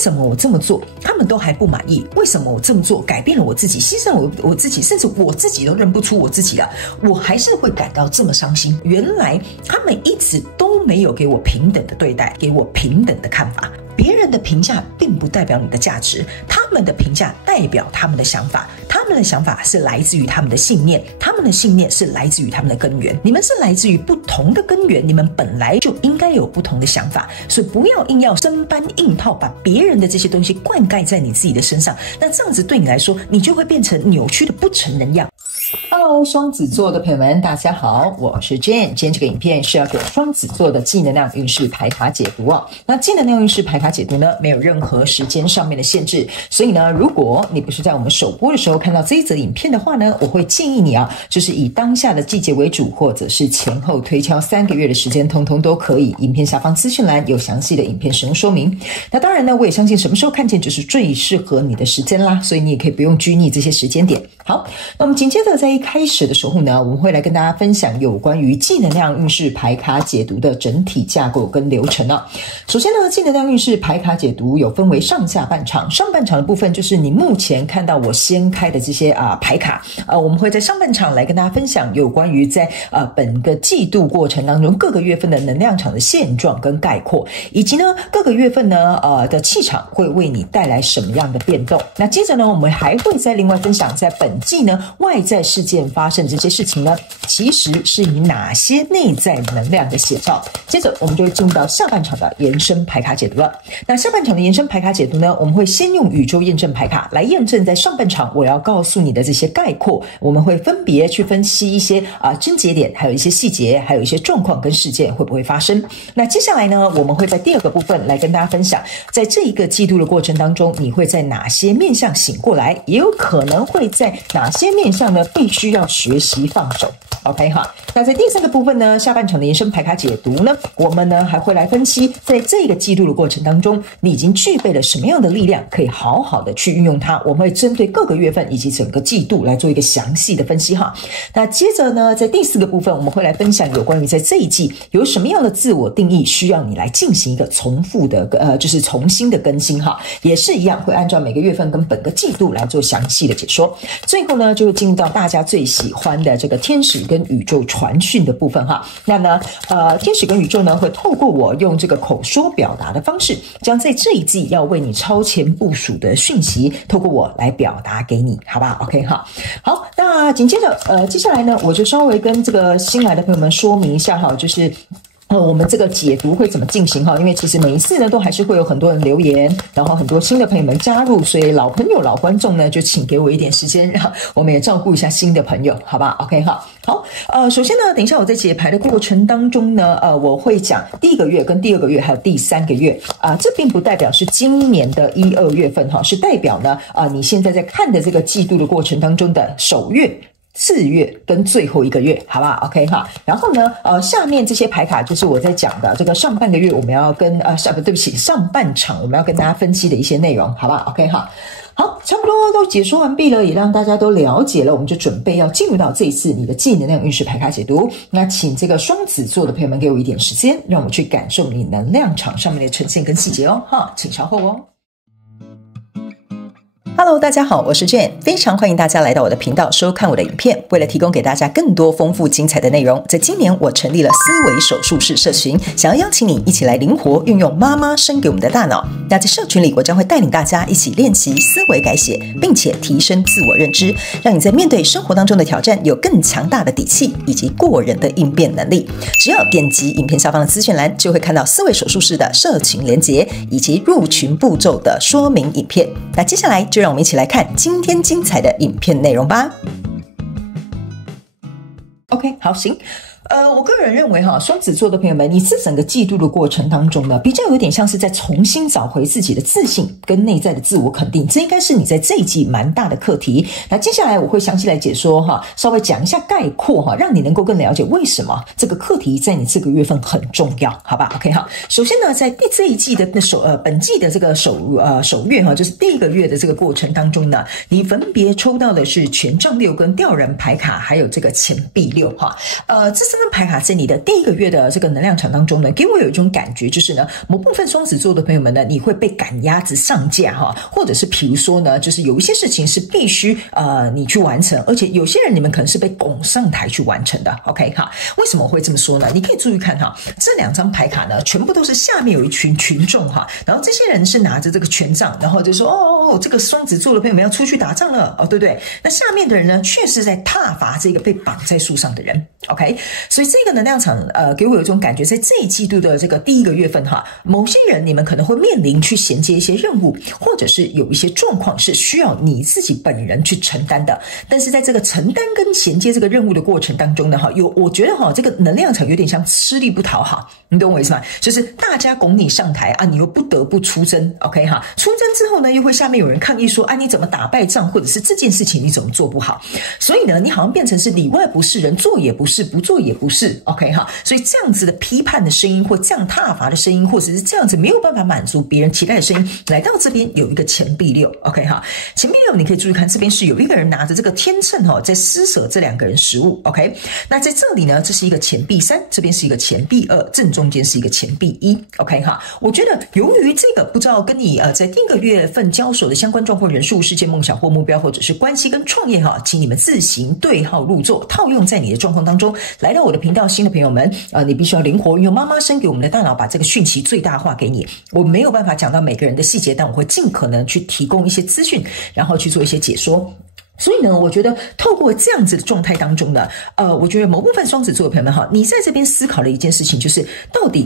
什麼我這麼做他們都還不滿意？為什麼我這麼做改變了我自己，犧牲了我自己，甚至我自己都認不出我自己了，我還是會感到這麼傷心？原來他們一直都沒有給我平等的對待，給我平等的看法。別人的評價並不代表你的價值，他們的評價代表他們的想法，他們的想法是來自於他們的信念，他們的信念是來自於他們的根源。你們是來自於不同的根源，你們本來就應該有不同的想法，所以不要硬要生搬硬套，把別人的這些東西灌溉在你自己的身上，那這樣子對你來說，你就會變成扭曲的不成人樣。Hello， 雙子座的朋友們，大家好，我是 Jane。今天這個影片是要給雙子座的正能量運勢牌卡解讀哦。那正能量運勢牌卡解讀呢，沒有任何時間上面的限制，所以呢，如果你不是在我們首播的時候看到這一則影片的話呢，我會建議你啊，就是以當下的季節為主，或者是前後推敲3個月的時間，通通都可以。影片下方資訊欄有詳細的影片使用說明。那當然呢，我也相信什麼時候看見就是最適合你的時間啦，所以你也可以不用拘泥這些時間點。好，那我們緊接着在一開始的時候呢，我們會來跟大家分享有關於正能量運勢牌卡解讀的整體架構跟流程啊。首先呢，正能量運勢牌卡解讀有分為上下半場，上半场的部分就是你目前看到我先開的這些牌卡我們會在上半场來跟大家分享有關於在本個季度過程當中各個月份的能量場的現狀跟概括，以及呢各個月份呢的氣場會為你帶來什麼樣的變動。那接着呢，我們還會再另外分享在本季呢外在事件發生這些事情呢，其實是以哪些內在能量的寫照。接着我們就會進入到下半場的延伸牌卡解讀了。那下半場的延伸牌卡解讀呢，我們會先用宇宙驗證牌卡來驗證在上半場我要告訴你的這些概括，我們會分別去分析一些症結點，還有一些細節，還有一些狀況跟事件會不會發生。那接下來呢，我們會在第二個部分來跟大家分享，在這一個季度的過程當中，你會在哪些面向醒過來，也有可能會在哪些面向呢必須要學習放手。OK 哈，那在第三個部分呢，下半場的延伸牌卡解讀呢，我們呢還會來分析在這個季度的過程當中，你已經具備了什麼樣的力量，可以好好的去運用它。我們會針對各個月份以及整個季度來做一個詳細的分析哈。那接着呢，在第四個部分，我們會來分享有關於在這一季有什麼樣的自我定義需要你來進行一個重複的就是重新的更新哈，也是一樣會按照每個月份跟本個季度來做詳細的解說。最後呢，就會進入到大家最喜歡的這個天使跟宇宙傳訊的部分哈。那呢天使跟宇宙呢會透過我用這個口說表達的方式，將在這一季要為你超前部署的訊息透過我來表達給你，好吧 OK 哈。好，那緊接着接下來呢，我就稍微跟这個新來的朋友們說明一下哈，就是我們這個解讀會怎麼進行哈？因為其實每一次呢，都還是會有很多人留言，然後很多新的朋友們加入，所以老朋友、老觀眾呢，就請給我一點時間，讓我們也照顧一下新的朋友，好吧 OK 哈。好，首先呢，等一下我在解牌的過程當中呢，我會講第一個月跟第二個月還有第3個月這並不代表是今年的1、2月份哈，是代表呢你現在在看的這個季度的過程當中的首月、4月跟最後1個月，好吧 OK 哈。然後呢下面這些牌卡就是我在講的這個上半個月我們要跟上半場我們要跟大家分析的一些內容，好吧 OK 哈。好，差不多都解說完畢了，也讓大家都了解了，我們就準備要進入到這一次你的正能量運勢牌卡解讀。那請這個雙子座的朋友們給我一點時間，讓我去感受你能量場上面的呈現跟細節哦，哈，請稍後哦。Hello， 大家好，我是 Jane， 非常歡迎大家來到我的頻道收看我的影片。為了提供給大家更多豐富精彩的內容，在今年我成立了思維手術室社群，想要邀請你一起來靈活運用媽媽生給我們的大腦。那在社群裡，我將會帶領大家一起練習思維改寫，並且提升自我認知，讓你在面對生活當中的挑戰有更強大的底氣以及過人的應變能力。只要點擊影片下方的資訊欄，就會看到思維手術室的社群連結以及入群步驟的說明影片。那接下來就讓我們一起來看今天精彩的影片內容吧。OK， 好，行。我個人認為哈，雙子座的朋友們，你這整個季度的過程當中呢，比較有點像是在重新找回自己的自信跟內在的自我肯定，這應該是你在這一季蠻大的課題。那接下來我會詳細來解說哈，稍微講一下概括哈，讓你能夠更了解為什麼這個課題在你這個月份很重要，好吧 ？OK 哈。首先呢，在這一季的本季的這個首月哈，就是第一個月的這個過程當中呢，你分別抽到的是權杖6跟吊人牌卡，還有這個錢幣6哈。這3張牌卡在你的第一個月的這個能量場當中呢，給我有一種感覺，就是呢，某部分雙子座的朋友們呢，你會被趕鴨子上架哈，或者是比如說呢，就是有一些事情是必須你去完成，而且有些人你們可能是被拱上台去完成的。OK 哈，為什麼我會這麼說呢？你可以注意看哈，這兩張牌卡呢，全部都是下面有一群群眾哈，然後這些人是拿着這個權杖，然後就說這個雙子座的朋友們要出去打仗了對不對？那下面的人呢，卻是在撻伐這個被綁在樹上的人。OK， 所以這個能量場給我有一種感覺，在這一季度的這個第一個月份哈，某些人你們可能會面臨去銜接一些任務，或者是有一些狀況是需要你自己本人去承擔的。但是在這個承擔跟銜接這個任務的過程當中呢，我覺得這個能量場有點像吃力不討好，你懂我意思嗎？就是大家拱你上台啊，你又不得不出征。OK 哈，出征之後呢，又会下面有人抗議說你怎麼打敗仗，或者是這件事情你怎麼做不好？所以呢，你好像變成是裡外不是人，做也不是，不做也不是。OK 哈，所以這樣子的批判的聲音，或這樣撻伐的聲音，或者是這樣子沒有辦法滿足別人期待的聲音，來到這邊有一個錢幣六。OK 哈，錢幣六你可以注意看，這邊是有一個人拿着這個天秤在施捨這兩個人食物。OK， 那在這裡呢，這是一個錢幣三，這邊是一個錢幣二，正中間是一個錢幣一。OK 哈，我覺得由於這個不知道跟你在第一個月份交手的相關狀況、人數、事件、夢想或目標，或者是關係跟創業哈，請你們自行對號入座，套用在你的狀況當中。來到我的頻道，新的朋友們你必須要靈活運用媽媽生給我們的大腦，把這個訊息最大化給你。我沒有辦法講到每個人的細節，但我會盡可能去提供一些資訊，然後去做一些解說。所以呢，我覺得透過這樣子的狀態當中呢，我覺得某部分雙子座的朋友們哈，你在這邊思考的一件事情就是，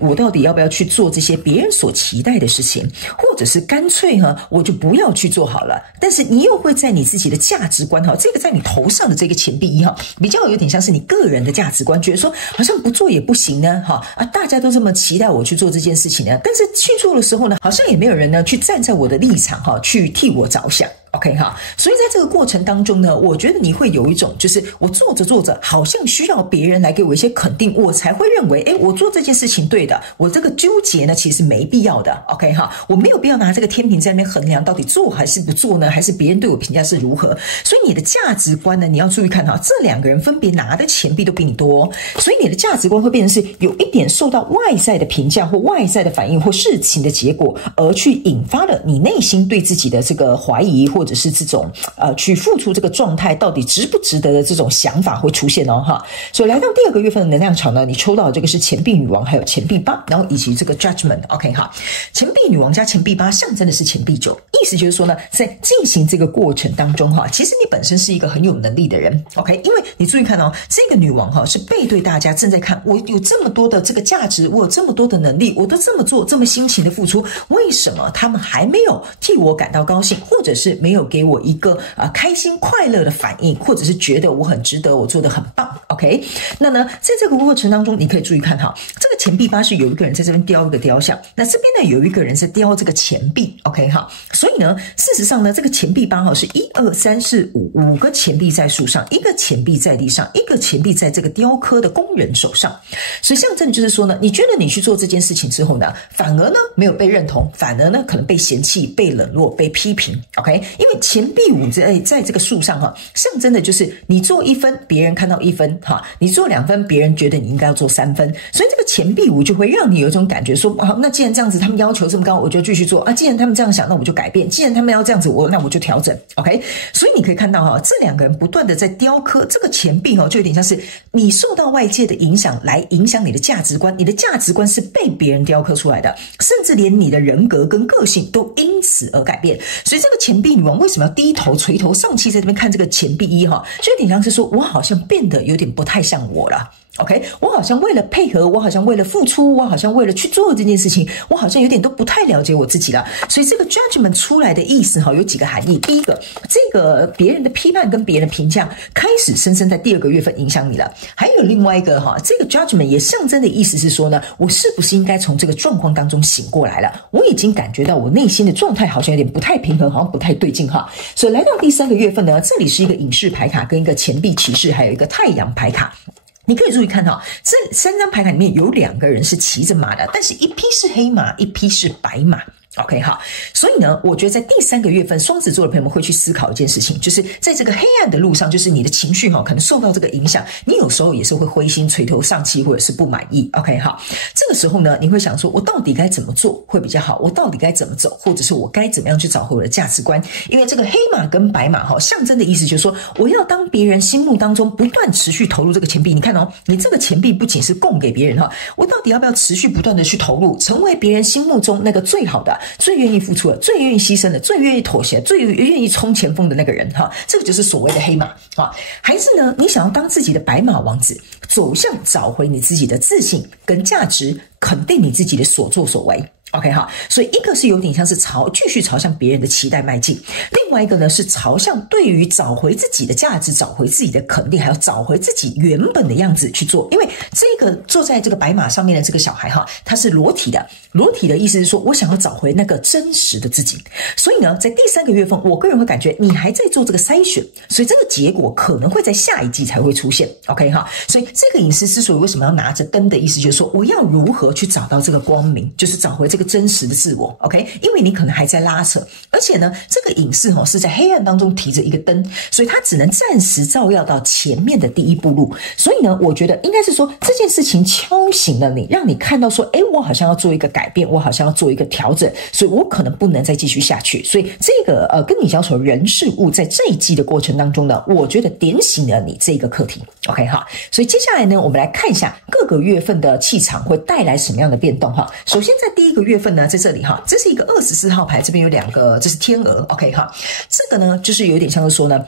我到底要不要去做這些別人所期待的事情，或者是乾脆呢，我就不要去做好了。但是你又會在你自己的價值觀哈，這個在你頭上的這個錢幣一哈，比較有點像是你個人的價值觀，覺得說好像不做也不行呢哈大家都這麼期待我去做這件事情呢，但是去做的時候呢，好像也沒有人呢去站在我的立場哈，去替我着想。OK 哈，所以在這個過程當中呢，我覺得你會有一種，就是我做着做着，好像需要別人來給我一些肯定，我才會認為，我做這件事情對的。我這個糾結呢，其實沒必要的。OK 哈，我沒有必要拿這個天平在那邊衡量，到底做還是不做呢？還是別人對我評價是如何？所以你的價值觀呢，你要注意看哈，這兩個人分別拿的錢幣都比你多，所以你的價值觀會變成是有一點受到外在的評價或外在的反應或事情的結果，而去引發了你內心對自己的這個懷疑，或者是這種去付出這個狀態到底值不值得的這種想法會出現哈。所以來到第二個月份的能量場呢，你抽到的這個是錢幣女王，還有錢幣八，然後以及這個 judgment。OK 哈，錢幣女王加錢幣八象徵的是錢幣九，意思就是說呢，在進行這個過程當中哈，其實你本身是一個很有能力的人。OK， 因為你注意看哦，這個女王哈是背對大家，正在看我有這麼多的這個價值，我有這麼多的能力，我都這麼做，這麼辛勤的付出，為什麼他們還沒有替我感到高興，或者是沒有給我一個開心快樂的反應，或者是覺得我很值得，我做得很棒。OK， 那呢，在這個過程當中，你可以注意看哈，這個錢幣八是有一個人在這邊雕一個雕像，那這邊呢有一個人在雕這個錢幣。OK 哈，所以呢，事實上呢，這個錢幣八哈是1、2、3、4、5個錢幣在樹上，一個錢幣在地上，一個錢幣在這個雕刻的工人手上。所以象徵就是說呢，你覺得你去做這件事情之後呢，反而呢沒有被認同，反而呢可能被嫌棄、被冷落、被批評。OK， 因為錢幣五在這個樹上哈，象徵的就是你做1分，別人看到1分哈，你做2分，別人覺得你應該要做3分，所以這個錢幣五就會讓你有一種感覺說，那既然這樣子，他們要求這麼高，我就繼續做啊；既然他們這樣想，那我就改變；既然他們要這樣子，那我就調整。OK， 所以你可以看到哈，這兩個人不斷的在雕刻這個錢幣哈，就有點像是你受到外界的影響來影響你的價值觀，你的價值觀是被別人雕刻出來的，甚至連你的人格跟個性都因此而改變。所以這個錢幣女王為什麼要低頭垂頭喪氣在這邊看這個錢幣一哈，就有點像是說我好像變得有點不太像我了。OK， 我好像為了配合，我好像為了付出，我好像為了去做這件事情，我好像有點都不太了解我自己了。所以這個 judgment 出來的意思哈，有幾個含義。第一個，這個別人的批判跟別人的評價開始深深在第二個月份影響你了。還有另外一個哈，這個 judgment 也象徵的意思是說呢，我是不是應該從這個狀況當中醒過來了？我已經感覺到我內心的狀態好像有點不太平衡，好像不太對勁哈。所以來到第3個月份呢，這裡是一個隱士牌卡跟一個錢幣騎士，還有一個太陽牌卡。你可以注意看哈，這3張牌卡裡面有2個人是騎着馬的，但是一匹是黑馬，一匹是白馬。OK， 好，所以呢，我覺得在第3個月份，雙子座的朋友們會去思考一件事情，就是在這個黑暗的路上，就是你的情緒可能受到這個影響，你有時候也是會灰心、垂頭喪氣，或者是不滿意。OK， 好，這個時候呢，你會想說，我到底該怎麼做會比較好？我到底該怎麼走，或者是我該怎麼樣去找回我的價值觀？因為這個黑馬跟白馬象徵的意思就是說，我要當別人心目當中不斷持續投入這個錢幣。你看哦，你這個錢幣不僅是供給別人我到底要不要持續不斷的去投入，成為別人心目中那個最好的、最願意付出的、最願意犧牲的、最願意妥協、最願意衝前鋒的那個人這個就是所謂的黑馬還是呢，你想要當自己的白馬王子，走向找回你自己的自信跟價值，肯定你自己的所作所為。OK 哈，所以一個是有點像是繼續朝向別人的期待邁進，另外一個呢是朝向對於找回自己的價值、找回自己的肯定，還有找回自己原本的樣子去做。因為這個坐在這個白馬上面的這個小孩他是裸體的，裸體的意思是說我想要找回那個真實的自己。所以呢，在第3個月份，我個人會感覺你還在做這個篩選，所以這個結果可能會在下一季才會出現。OK 哈，所以這個隱士之所以為什麼要拿着燈的意思，就是說我要如何去找到這個光明，就是找回這個真實的自我。 OK， 因為你可能還在拉扯，而且呢這個隱士是在黑暗當中提着一個燈，所以他只能暫時照耀到前面的第一步路。所以呢，我覺得應該是說這件事情敲醒了你，讓你看到說我好像要做一個改變，我好像要做一個調整，所以我可能不能再繼續下去。所以這個跟你交手人事物在這一季的過程當中呢，我覺得點醒了你這個課題。 OK 哈，所以接下來呢，我們來看一下各個月份的氣場會帶來什麼樣的變動哈。首先在第1個月份呢，在這裡哈，這是一個24號牌，這邊有2個，這是天鵝。 OK 哈，這個呢就是有點像是說呢，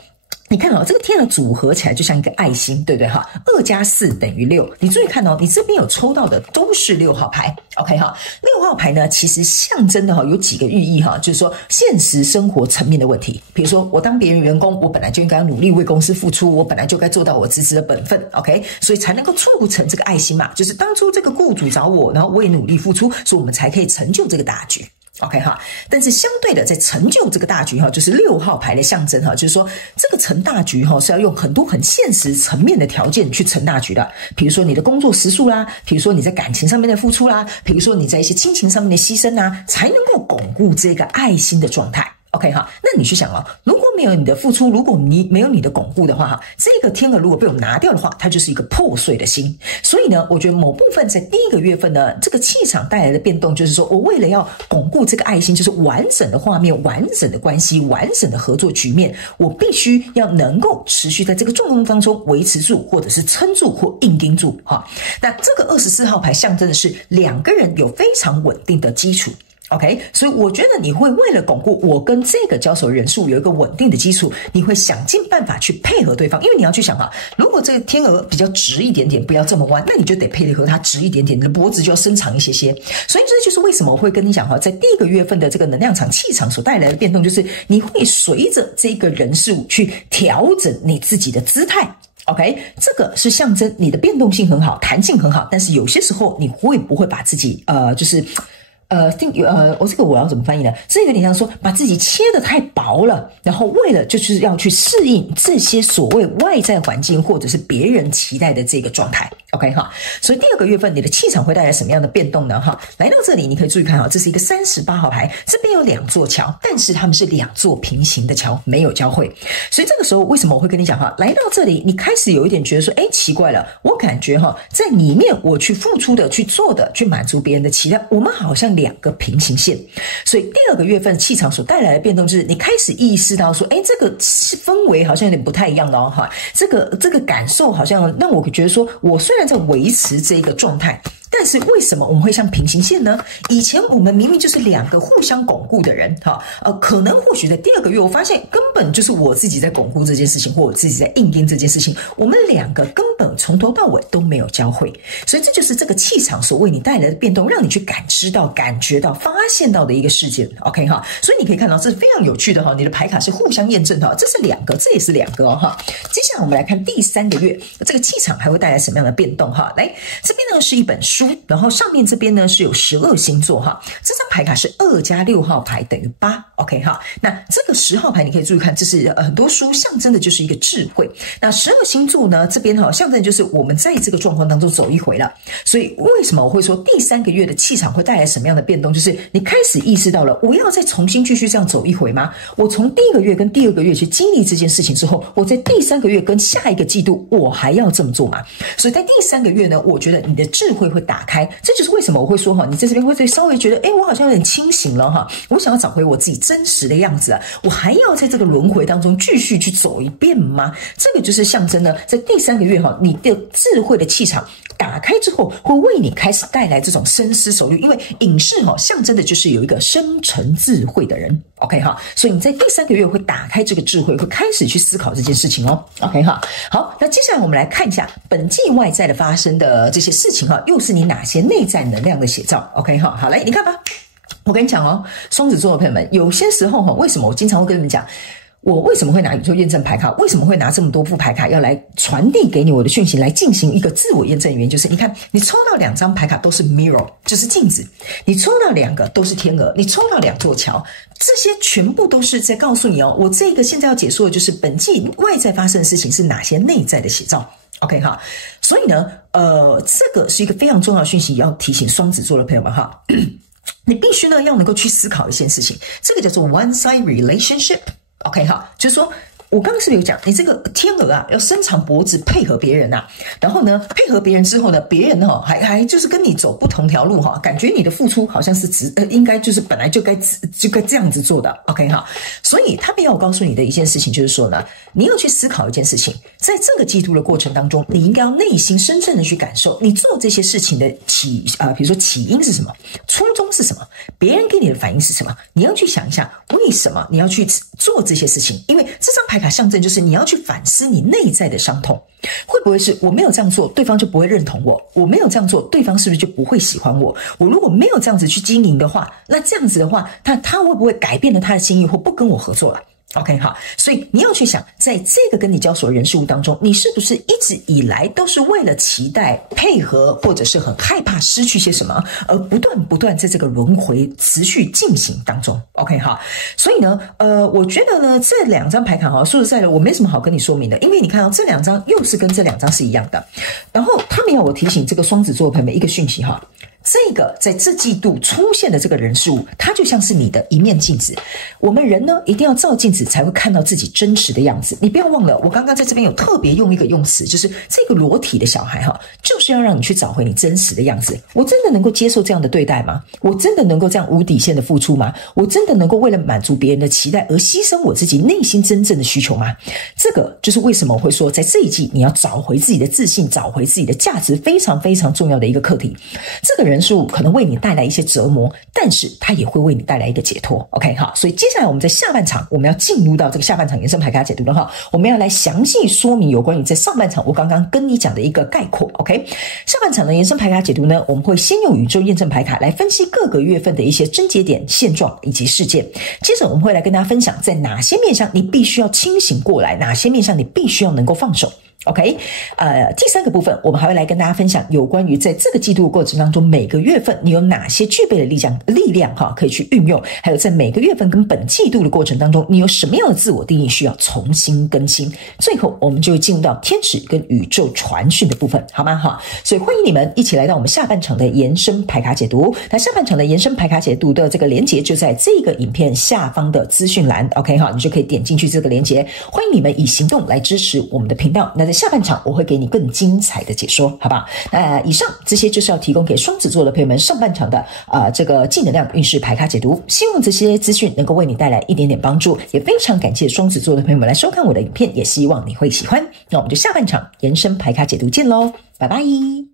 你看這個天鵝組合起來就像一個愛心，對不對哈？2加4等於6。你注意看你這邊有抽到的都是6號牌。OK 哈，6號牌呢，其實象徵的有幾個寓意就是說現實生活層面的問題。比如說我當別人員工，我本來就應該要努力為公司付出，我本來就該做到我職責的本分。OK， 所以才能夠促成這個愛心嘛，就是當初這個雇主找我，然後我也努力付出，所以我們才可以成就這個大局。OK 哈，但是相對的，在成就這個大局就是6號牌的象徵就是說這個成大局是要用很多很現實層面的條件去成大局的。比如說你的工作時數啦，比如說你在感情上面的付出啦，比如說你在一些親情上面的犧牲啦，才能夠鞏固這個愛心的狀態。OK 哈，那你去想如果沒有你的付出，如果你沒有你的鞏固的話這個天鵝如果被我們拿掉的話，它就是一個破碎的心。所以呢，我覺得某部分在第1個月份呢，這個氣場帶來的變動，就是說我為了要鞏固這個愛心，就是完整的畫面、完整的關係、完整的合作局面，我必須要能夠持續在這個狀況當中維持住，或者是撐住或硬盯住那這個24號牌象徵的是2個人有非常穩定的基礎。OK， 所以我覺得你會為了鞏固我跟這個交手人數有一個穩定的基礎，你會想盡辦法去配合對方。因為你要去想如果這個天鵝比較直一點點，不要這麼彎，那你就得配合它直一點點，你的脖子就要伸長一些些。所以這就是為什麼我會跟你講在第1個月份的這個能量場氣場所帶來的變動，就是你會隨着這個人事物去調整你自己的姿態。OK， 這個是象徵你的變動性很好，彈性很好，但是有些時候你會不會把自己就是这個我要怎麼翻譯呢？這有點像說把自己切得太薄了，然後為了就是要去適應這些所謂外在環境或者是別人期待的這個狀態。OK 哈，所以第2個月份你的氣場會帶來什麼樣的變動呢？來到這裡你可以注意看這是一個38號牌，這邊有2座橋，但是他們是2座平行的橋，沒有交匯。所以這個時候為什麼我會跟你講來到這裡你開始有一點覺得說奇怪了，我感覺在裡面我去付出的、去做的、去滿足別人的期待，我們好像2個平行線。所以第2個月份氣場所帶來的變動就是你開始意識到說這個氛圍好像有點不太一樣了這個感受好像讓我覺得說我雖然在維持這個狀態，但是為什麼我們會像平行線呢？以前我們明明就是2個互相鞏固的人可能或許在第2個月我發現根本就是我自己在鞏固這件事情，或我自己在硬盯這件事情，我們2個根本從頭到尾都沒有交匯。所以這就是這個氣場所為你帶來的變動，讓你去感知到、感覺到、發現到的一個事件。OK 所以你可以看到這是非常有趣的你的牌卡是互相驗證的這是2個，這也是2個接下來我們來看第3個月這個氣場還會帶來什麼樣的變動來，這邊呢是一本書，然後上面這邊呢是有12星座這張牌卡是2加6號牌等於8 ，OK 哈。那這個10號牌你可以注意看，這是很多書象徵的就是一個智慧。那12星座呢，這邊哈象徵的就是我們在這個狀況當中走一回了。所以為什麼我會說第3個月的氣場會帶來什麼樣的變動？就是你開始意識到了，我要再重新繼續這樣走一回嗎？我從第1個月跟第2個月去經歷這件事情之後，我在第3個月跟下一個季度我還要這麼做嗎？所以在第3個月呢，我覺得你的智慧會打開。這就是為什麼我會說哈，你在這邊會稍微覺得，我好像有點清醒了哈，我想要找回我自己真實的樣子啊，我還要在這個輪迴當中繼續去走一遍嗎？這個就是象徵呢，在第3個月哈，你的智慧的氣場打開之後，會為你開始帶來這種深思熟慮，因為隱士哈象徵的就是有一個深沉智慧的人 ，OK 哈，所以你在第3個月會打開這個智慧，會開始去思考這件事情哦 ，OK 哈。好，那接下來我們來看一下本季外在的發生的這些事情哈，又是你哪些內在能量的寫照 ，OK 哈。好，來你看吧，我跟你講哦，雙子座的朋友們，有些時候哈，為什麼我經常会跟你們講？我為什麼會拿宇宙驗證牌卡？為什麼會拿這麼多副牌卡要來傳遞給你我的訊息，來進行一個自我驗證的原因，就是你看，你抽到2張牌卡都是 mirror， 就是鏡子；你抽到2個都是天鵝；你抽到2座橋，這些全部都是在告訴你哦，我這個現在要解說的就是本季外在發生的事情是哪些內在的寫照。OK 哈，所以呢，這個是一個非常重要的訊息，要提醒雙子座的朋友們哈，你必須呢要能夠去思考一件事情，這個叫做 one side relationship。OK 哈，就是說我剛剛是不是有講，你這個天鵝啊，要伸長脖子配合別人啊，然後呢，配合別人之後呢，別人哈還就是跟你走不同條路哈，感覺你的付出好像是應該就是本來就該這樣子做的 ，OK 哈，所以他们要我告訴你的一件事情就是說呢，你要去思考一件事情，在這個季度的過程當中，你應該要內心深正的去感受，你做這些事情的比如說起因是什麼，初衷是什麼，別人給你的反應是什麼，你要去想一下為什麼你要去做這些事情，因為這張牌卡象徵就是你要去反思你內在的傷痛，會不會是我沒有這樣做，對方就不會認同我？我沒有這樣做，對方是不是就不會喜歡我？我如果沒有這樣子去經營的話，那這樣子的話，他會不會改變了他的心意，或不跟我合作了？OK 好，所以你要去想，在這個跟你交手的人事物當中，你是不是一直以來都是為了期待配合，或者是很害怕失去些什麼，而不斷在這個輪迴持續進行當中 ？OK 好，所以呢，我覺得呢，這2張牌卡哈，說實在的，我沒什麼好跟你說明的，因為你看到這2張又是跟這2張是一樣的，然後他們要我提醒這個雙子座的朋友們一個訊息哈。這個在這季度出現的這個人事物，它就像是你的一面鏡子。我們人呢，一定要照鏡子才會看到自己真實的樣子。你不要忘了，我剛剛在這邊有特別用一個用詞，就是這個裸體的小孩哈，就是要讓你去找回你真實的樣子。我真的能夠接受這樣的對待嗎？我真的能夠這樣無底線的付出嗎？我真的能夠為了滿足別人的期待而犧牲我自己內心真正的需求嗎？這個就是為什麼我會說，在這一季你要找回自己的自信，找回自己的價值，非常非常重要的一個課題。這個人事物可能為你帶來一些折磨，但是它也會為你帶來一個解脫。OK 好，所以接下來我們在下半場，我們要進入到這個下半場延伸牌卡解讀了哈，我們要來詳細說明有關於在上半場我剛剛跟你講的一個概括。OK， 下半場的延伸牌卡解讀呢，我們會先用宇宙驗證牌卡來分析各個月份的一些症結點、現狀以及事件，接着我們會來跟大家分享在哪些面向你必須要清醒過來，哪些面向你必須要能夠放手。OK， 第3個部分，我們還會來跟大家分享有關於在這個季度的過程當中，每個月份你有哪些具備的力量哈，可以去運用，還有在每個月份跟本季度的過程當中，你有什麼樣的自我定義需要重新更新。最後，我們就會進入到天使跟宇宙傳訊的部分，好嗎？哈，所以歡迎你們一起來到我們下半場的延伸牌卡解讀。那下半場的延伸牌卡解讀的這個連結就在這個影片下方的資訊欄 ，OK 哈，你就可以點進去這個連結。歡迎你們以行動來支持我們的頻道。那在下半場我會給你更精彩的解說，好不好？以上這些就是要提供給雙子座的朋友們上半場的這個正能量運勢牌卡解讀，希望這些資訊能夠為你帶來一點點幫助，也非常感謝雙子座的朋友們來收看我的影片，也希望你會喜歡。那我們就下半場延伸牌卡解讀見嘍，拜拜。